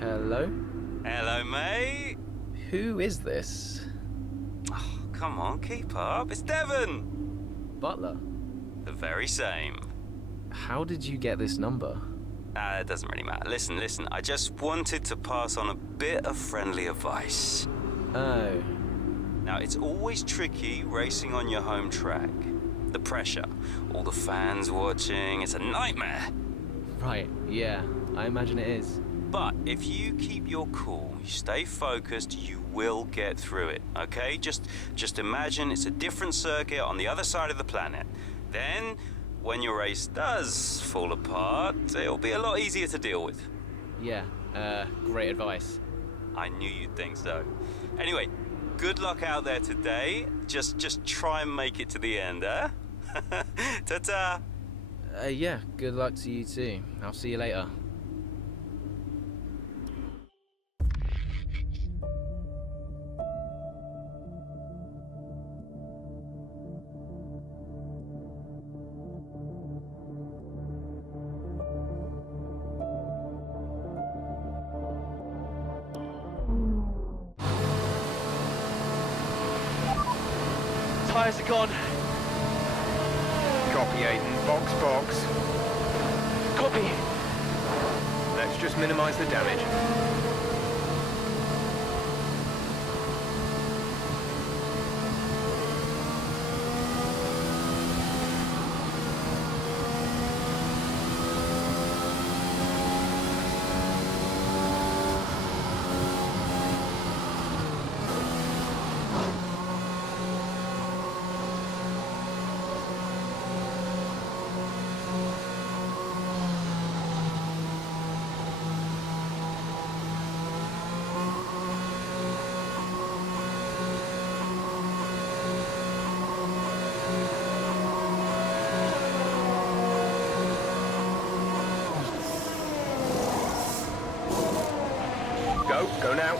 Hello? Hello, mate. Who is this? Oh, come on, keep up. It's Devon. Butler? The very same. How did you get this number? It doesn't really matter. Listen. I just wanted to pass on a bit of friendly advice. Oh. Now, it's always tricky racing on your home track. The pressure, all the fans watching, it's a nightmare. Right, yeah, I imagine it is. But if you keep your cool, you stay focused, you will get through it, okay? Just imagine it's a different circuit on the other side of the planet. Then, when your race does fall apart, it'll be a lot easier to deal with. Yeah, great advice. I knew you'd think so. Anyway, good luck out there today. Just try and make it to the end, huh? Ta-ta! Yeah, good luck to you too. I'll see you later. Tyres are gone. Copy, Aiden. Box. Copy. Let's just minimize the damage. Go now.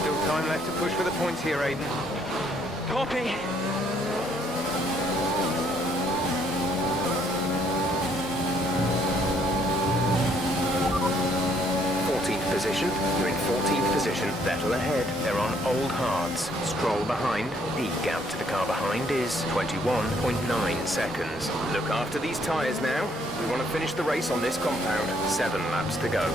Still time left to push for the points here, Aiden. Copy. Position. You're in 14th position. Vettel ahead. They're on old hards. Stroll behind. The gap to the car behind is 21.9 seconds. Look after these tyres now. We want to finish the race on this compound. 7 laps to go.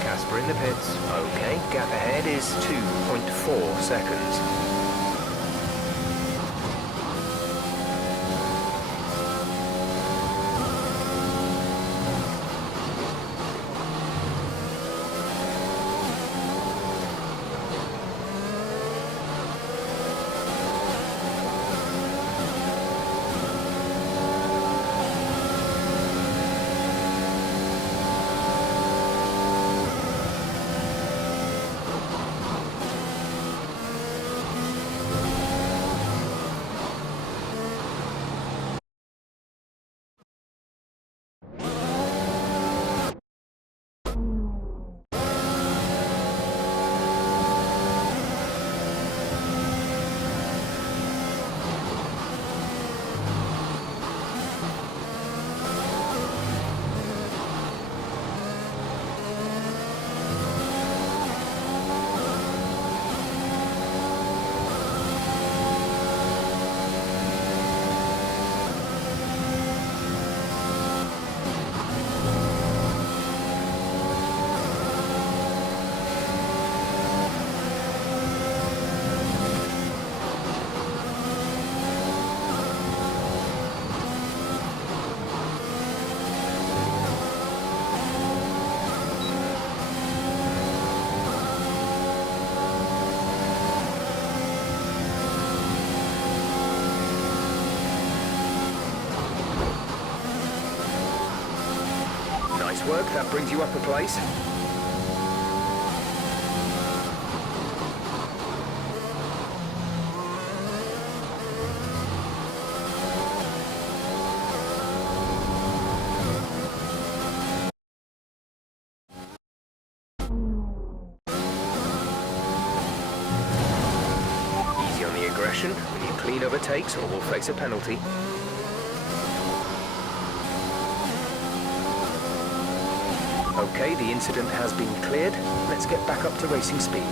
Casper in the pits. Okay, gap ahead is 2.4 seconds. Nice work, that brings you up a place. Easy on the aggression. We need clean overtakes or we'll face a penalty. Okay, the incident has been cleared. Let's get back up to racing speed.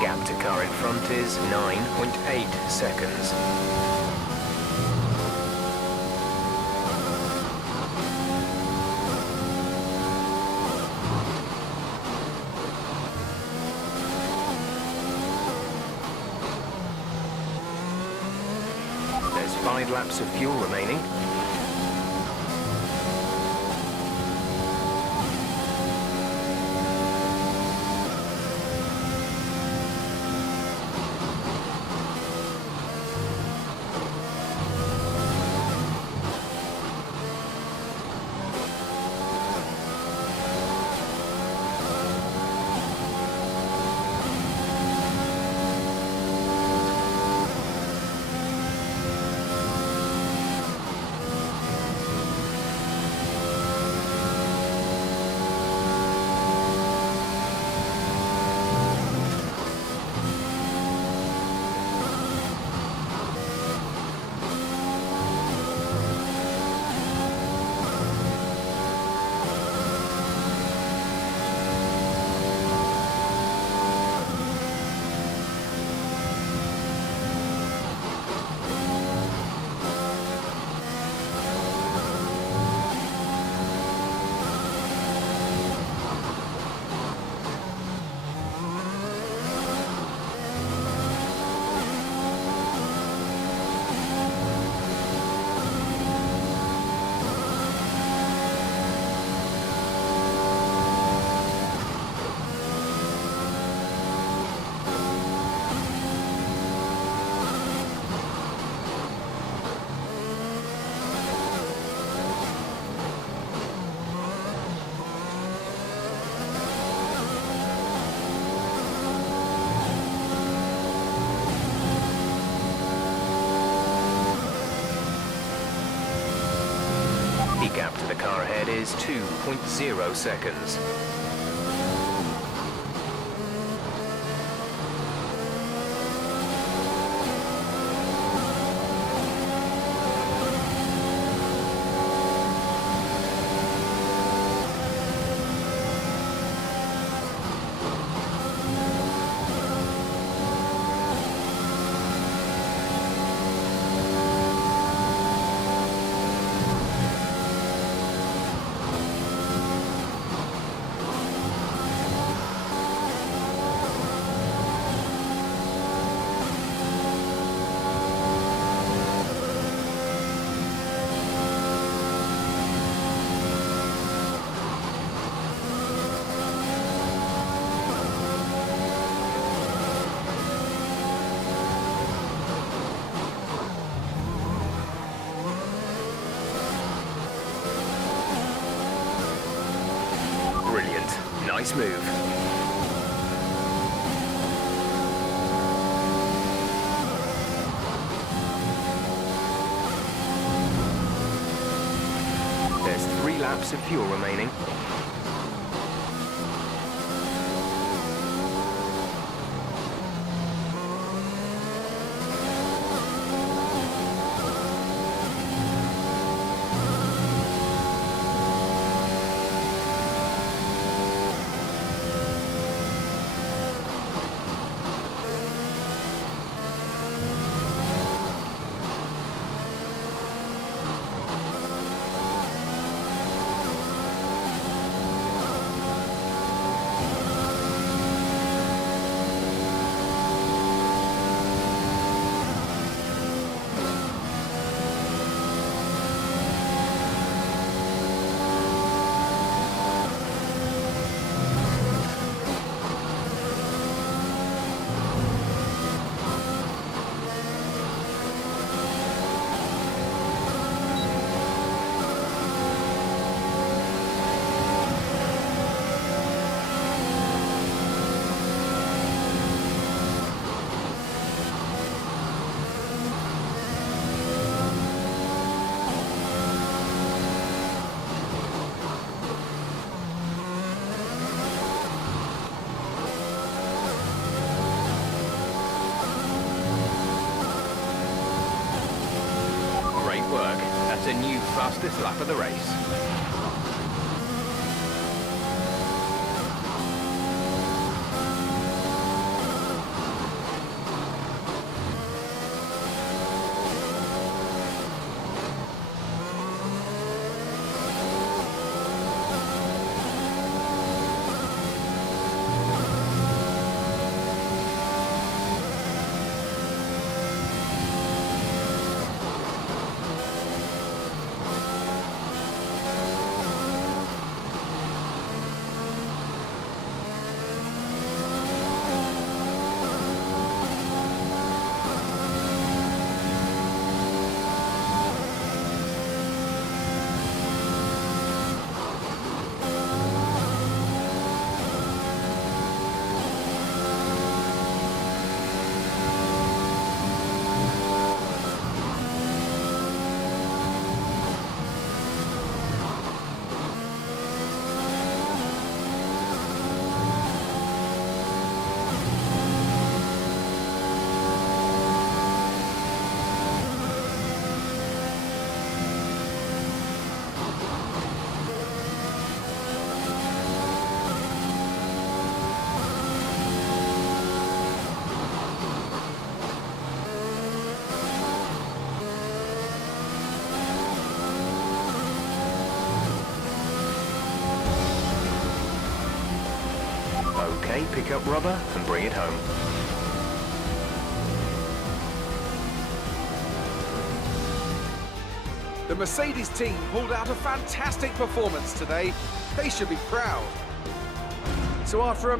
Gap to car in front is 9.8 seconds. There's 5 laps of fuel remaining. The gap to the car ahead is 2.0 seconds. Nice move. There's 3 laps of fuel remaining. That's a new fastest lap of the race. Okay, pick up rubber and bring it home. The Mercedes team pulled out a fantastic performance today. They should be proud. So after a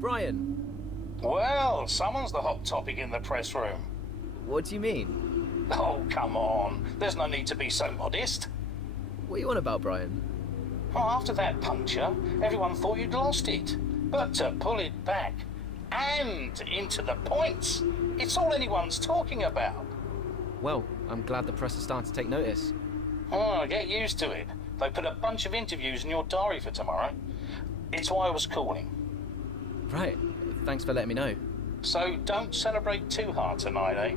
Brian, Well, someone's the hot topic in the press room. what do you mean? Oh, come on. There's no need to be so modest. What are you on about, Brian? Well, after that puncture, everyone thought you'd lost it. But to pull it back and into the points, it's all anyone's talking about. Well, I'm glad the press is starting to take notice. Oh, get used to it. They put a bunch of interviews in your diary for tomorrow. It's why I was calling. Right, thanks for letting me know. So don't celebrate too hard tonight, eh?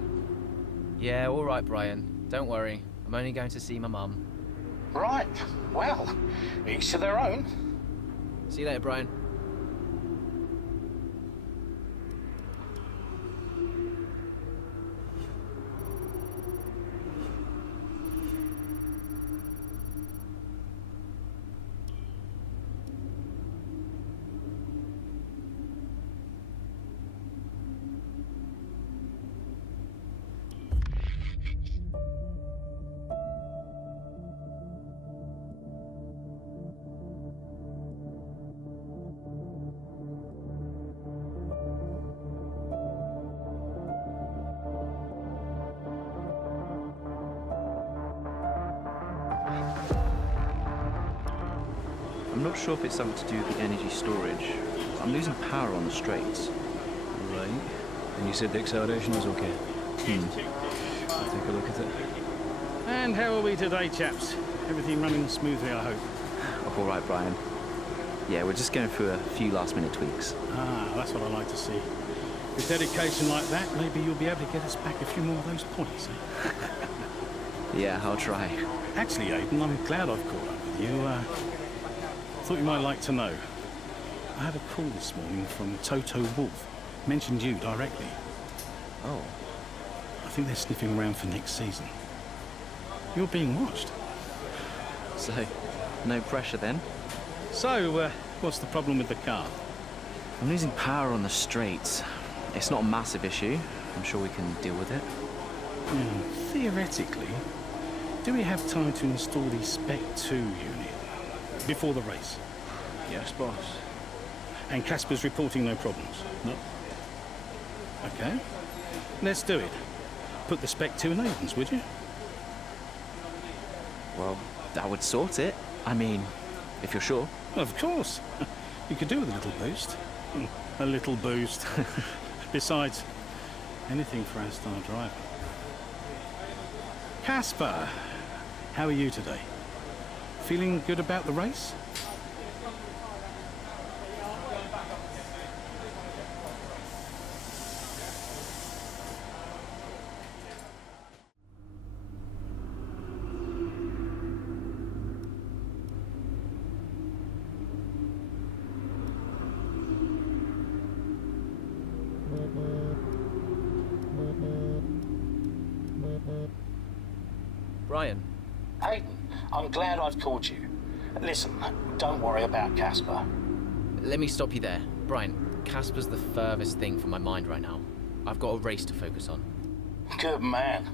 Yeah, all right, Brian. Don't worry. I'm only going to see my mum. Right. Well, each to their own. See you later, Brian. not sure if it's something to do with the energy storage. I'm losing power on the straights. Right. And you said the acceleration was okay? I'll take a look at it. And how are we today, chaps? Everything running smoothly, I hope. All right, Brian. Yeah, we're just going through a few last-minute tweaks. Ah, that's what I like to see. With dedication like that, maybe you'll be able to get us back a few more of those points, eh? Yeah, I'll try. Actually, Aiden, I'm glad I've caught up with you. Thought you might like to know. I had a call this morning from Toto Wolff. Mentioned you directly. Oh. I think they're sniffing around for next season. You're being watched. So, no pressure then? So, what's the problem with the car? I'm losing power on the straights. It's not a massive issue. I'm sure we can deal with it. Theoretically, do we have time to install the Spec 2 unit before the race? Yes, boss. And Casper's reporting no problems? No. Okay. Let's do it. Put the Spec 2 in Aiden's, would you? Well, that would sort it. I mean, if you're sure. Of course. You could do with a little boost. A little boost. Besides, anything for our star driver. Casper, how are you today? Feeling good about the race? Brian, Hayden, I'm glad I've called you. Listen, don't worry about Casper. let me stop you there. Brian, Casper's the furthest thing from my mind right now. I've got a race to focus on. Good man.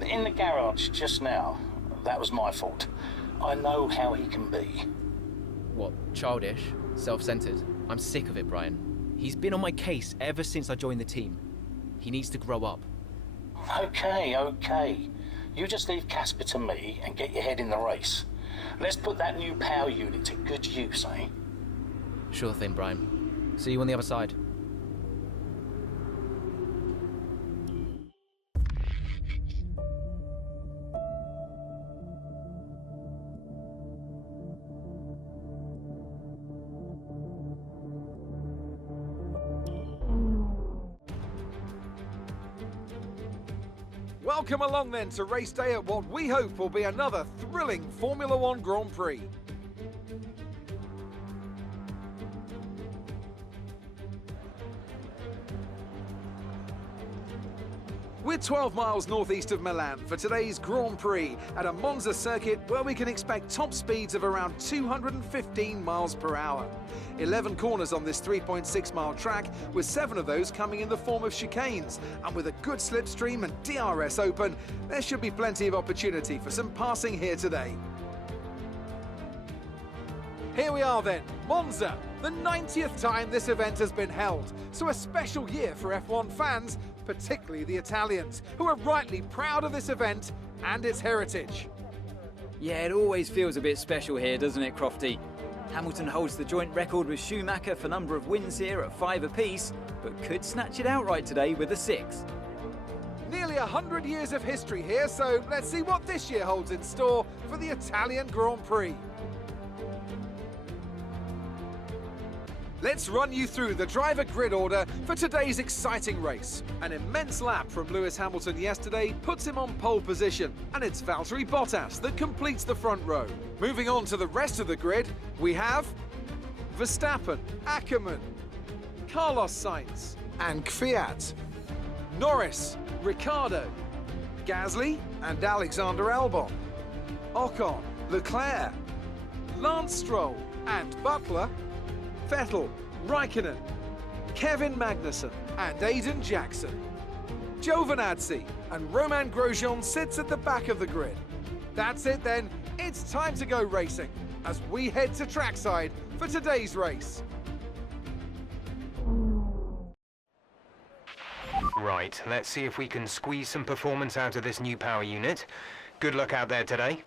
In the garage just now, that was my fault. I know how he can be. What, childish? Self-centered? I'm sick of it, Brian. He's been on my case ever since I joined the team. He needs to grow up. Okay. You just leave Casper to me and get your head in the race. Let's put that new power unit to good use, eh? Sure thing, Brian. See you on the other side. Welcome along then to race day at what we hope will be another thrilling Formula One Grand Prix. We're 12 miles northeast of Milan for today's Grand Prix at a Monza circuit where we can expect top speeds of around 215 miles per hour. 11 corners on this 3.6 mile track, with 7 of those coming in the form of chicanes. And with a good slipstream and DRS open, there should be plenty of opportunity for some passing here today. Here we are then, Monza, the 90th time this event has been held. So a special year for F1 fans, particularly the Italians, who are rightly proud of this event and its heritage. Yeah, it always feels a bit special here, doesn't it, Crofty? Hamilton holds the joint record with Schumacher for number of wins here at 5 apiece, but could snatch it outright today with a 6. Nearly 100 years of history here, so let's see what this year holds in store for the Italian Grand Prix. Let's run you through the driver grid order for today's exciting race. An immense lap from Lewis Hamilton yesterday puts him on pole position, and it's Valtteri Bottas that completes the front row. Moving on to the rest of the grid, we have Verstappen, Ackermann, Carlos Sainz, and Kvyat, Norris, Ricciardo, Gasly, and Alexander Albon, Ocon, Leclerc, Lance Stroll, and Butler, Vettel, Raikkonen, Kevin Magnussen, and Aiden Jackson. Giovinazzi and Romain Grosjean sits at the back of the grid. That's it then, it's time to go racing as we head to trackside for today's race. Right, let's see if we can squeeze some performance out of this new power unit. Good luck out there today.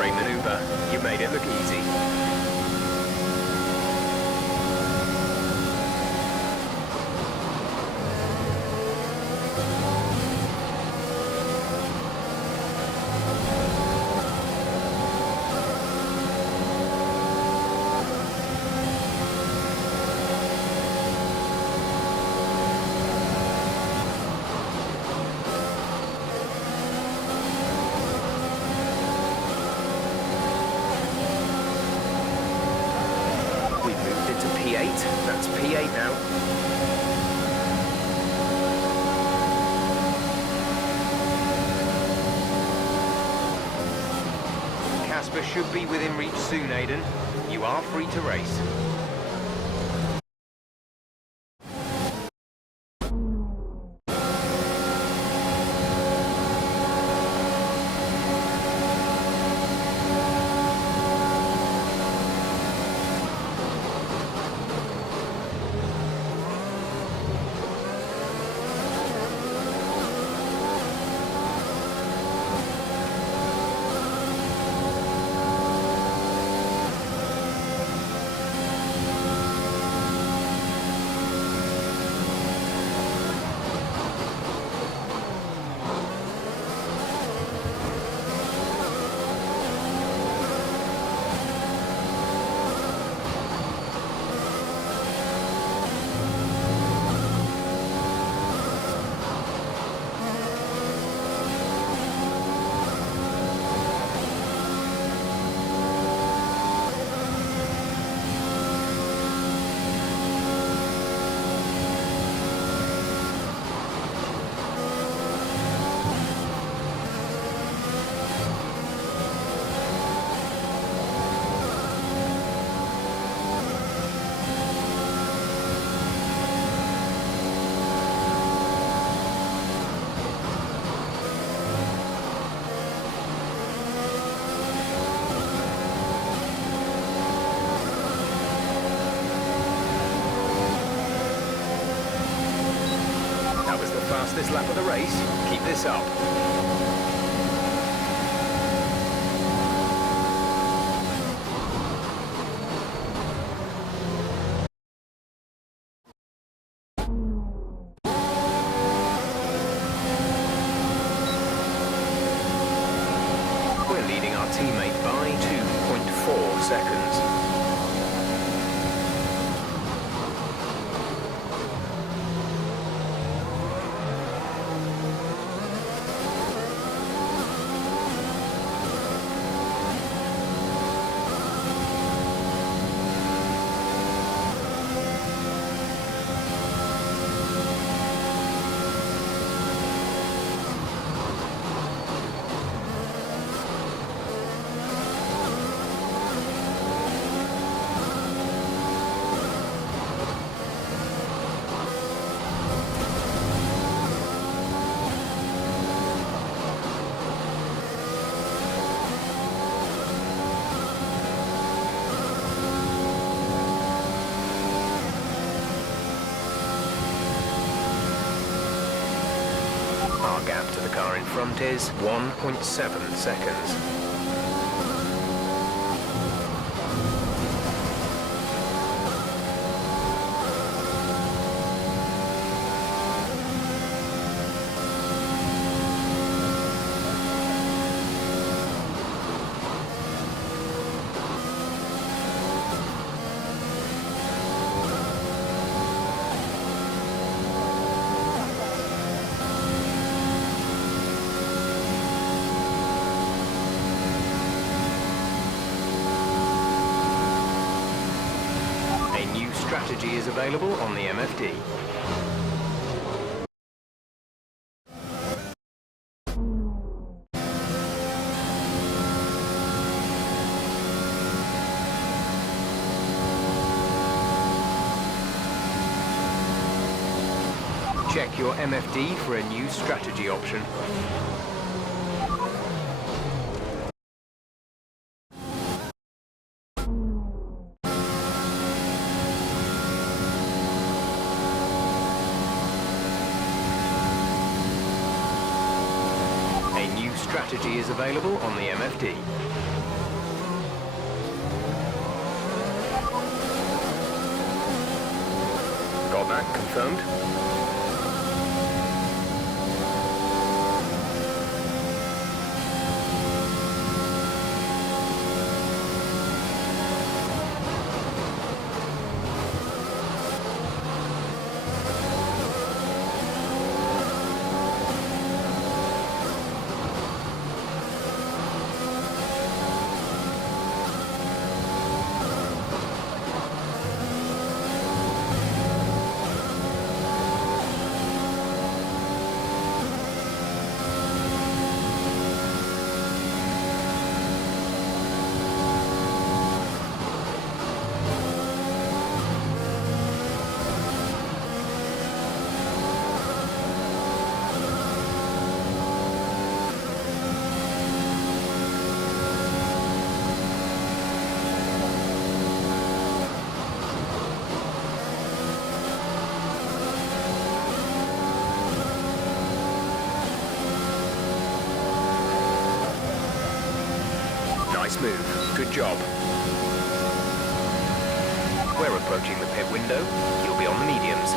Great maneuver. You made it look easy. We've moved into P8. That's P8 now. Casper should be within reach soon, Aidan. You are free to race. Fastest lap of the race. Keep this up. We're leading our teammate by 2.4 seconds. Our gap to the car in front is 1.7 seconds. Strategy is available on the MFD. Check your MFD for a new strategy option. Strategy is available on the MFD. Got that confirmed? Nice move. Good job. We're approaching the pit window. You'll be on the mediums.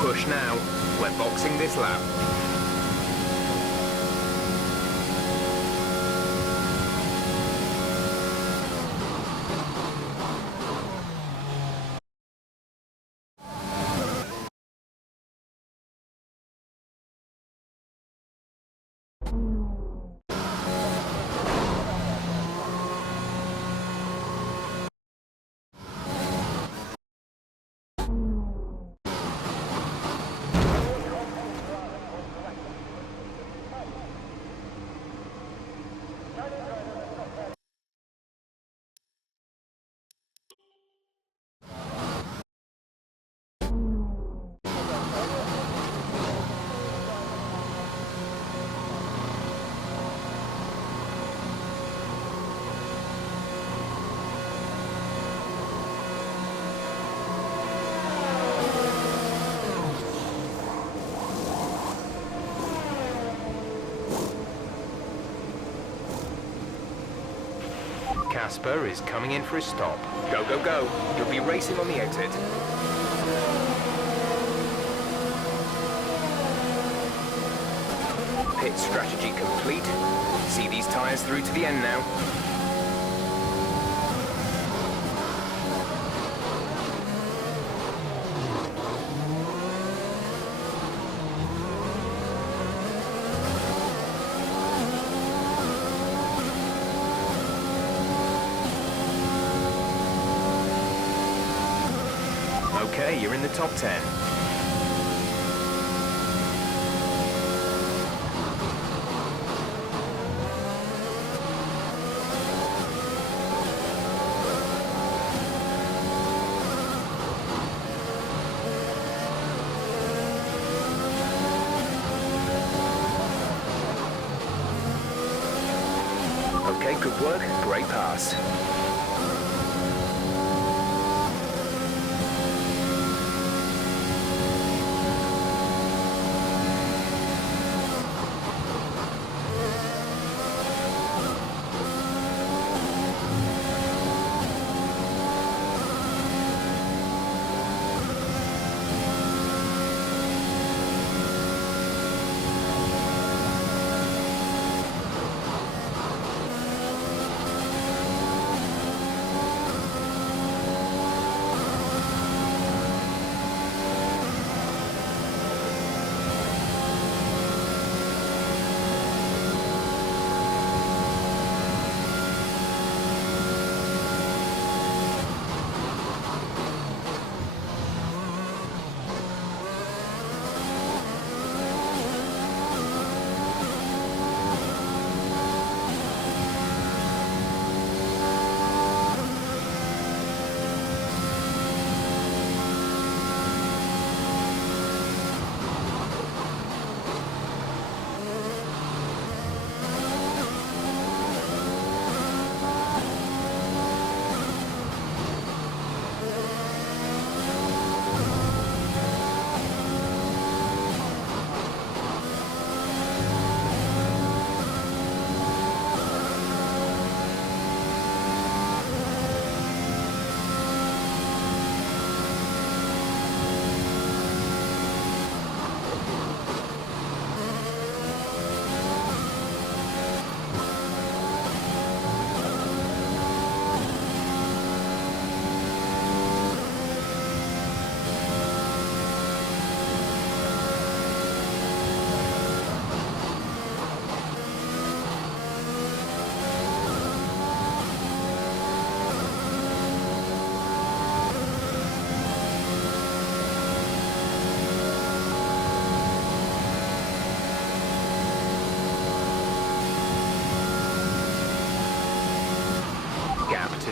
Push now. We're boxing this lap. Casper is coming in for his stop. Go, go, go. He'll be racing on the exit. Pit strategy complete. See these tyres through to the end now. Okay, you're in the top 10. Okay, good work. Great pass.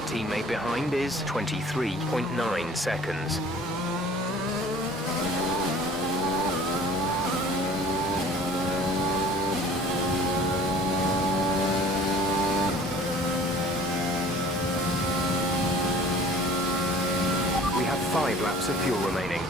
Teammate behind is 23.9 seconds. We have 5 laps of fuel remaining.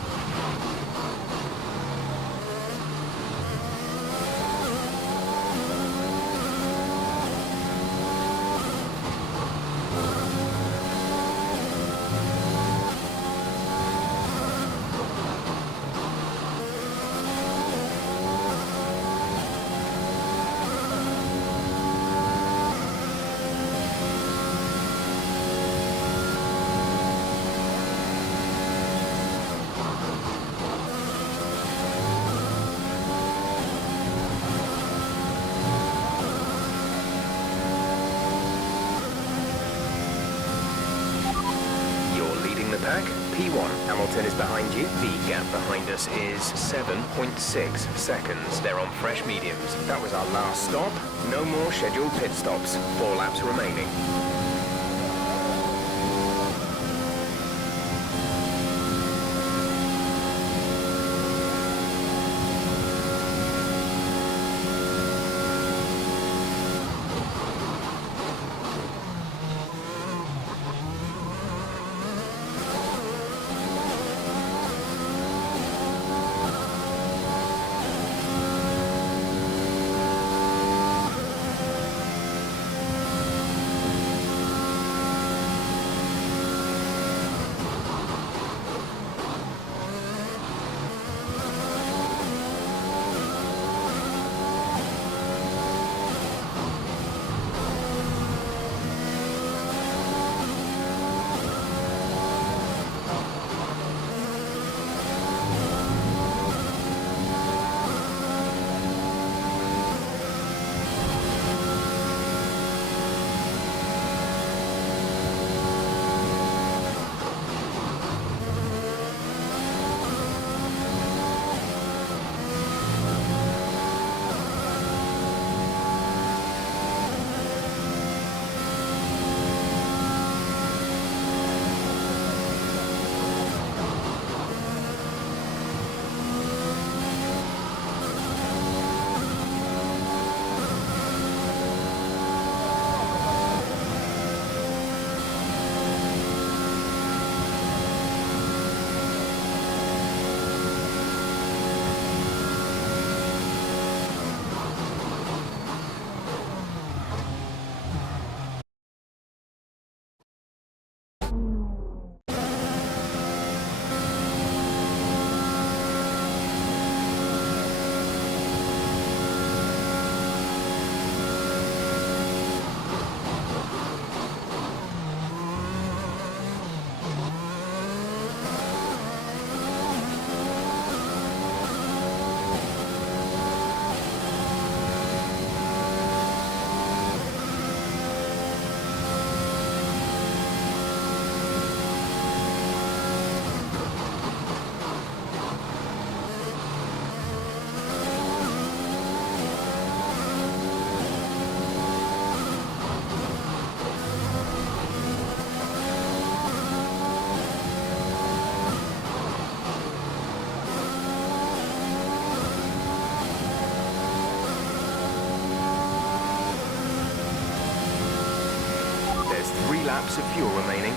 P1, Hamilton is behind you. The gap behind us is 7.6 seconds. They're on fresh mediums. That was our last stop. No more scheduled pit stops. 4 laps remaining. laps of fuel remaining.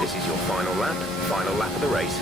This is your final lap of the race.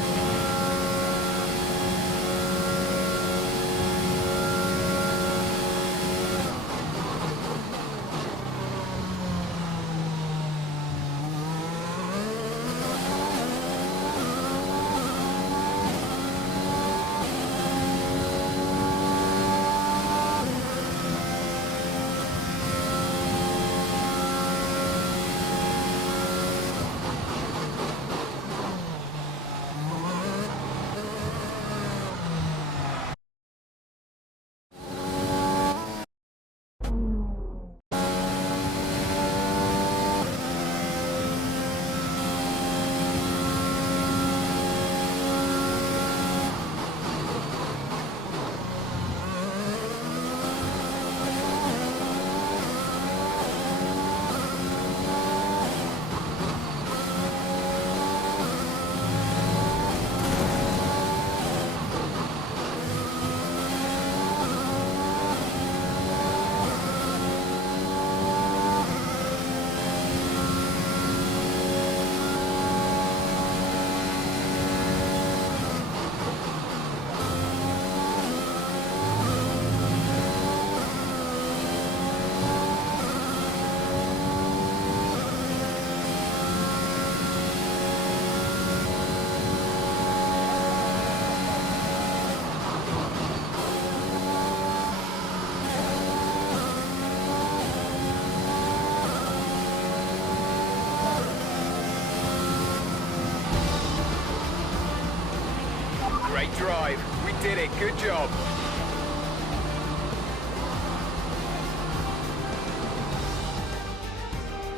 Great drive. We did it. Good job.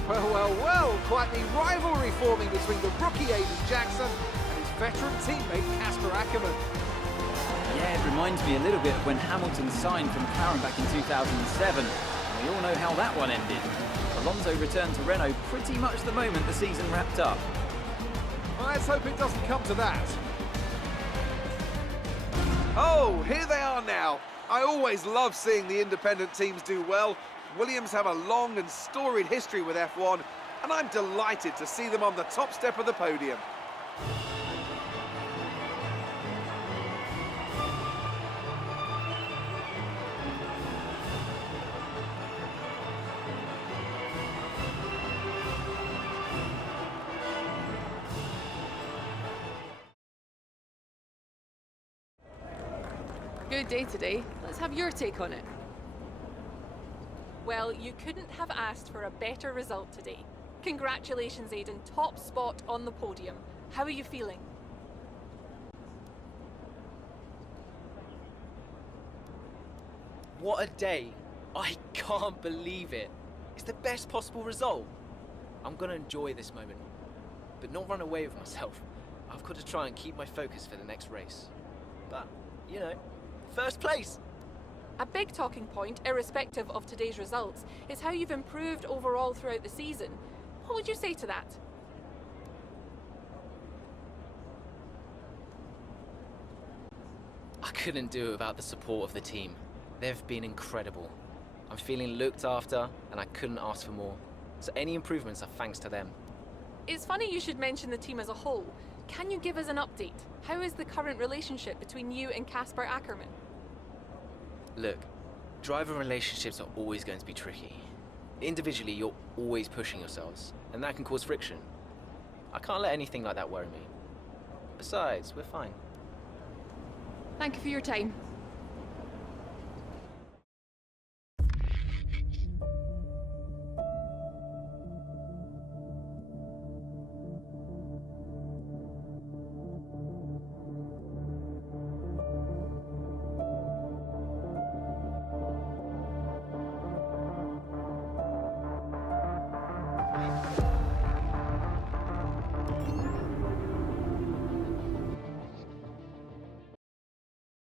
Well, quite the rivalry forming between the rookie Aidan Jackson and his veteran teammate Casper Ackermann. Yeah, it reminds me a little bit of when Hamilton signed for McLaren back in 2007. And we all know how that one ended. Alonso returned to Renault pretty much the moment the season wrapped up. Let's hope it doesn't come to that. Oh, here they are now. I always love seeing the independent teams do well. Williams have a long and storied history with F1, and I'm delighted to see them on the top step of the podium. Good day today. Let's have your take on it. Well, you couldn't have asked for a better result today. Congratulations, Aidan. Top spot on the podium. How are you feeling? What a day. I can't believe it. It's the best possible result. I'm gonna enjoy this moment, but not run away with myself. I've got to try and keep my focus for the next race. But, you know, first place. A big talking point, irrespective of today's results, is how you've improved overall throughout the season. What would you say to that? I couldn't do it without the support of the team. They've been incredible. I'm feeling looked after, and I couldn't ask for more. So any improvements are thanks to them. It's funny you should mention the team as a whole. Can you give us an update? How is the current relationship between you and Casper Ackermann? Look, driver relationships are always going to be tricky. Individually, you're always pushing yourselves, and that can cause friction. I can't let anything like that worry me. Besides, we're fine. Thank you for your time.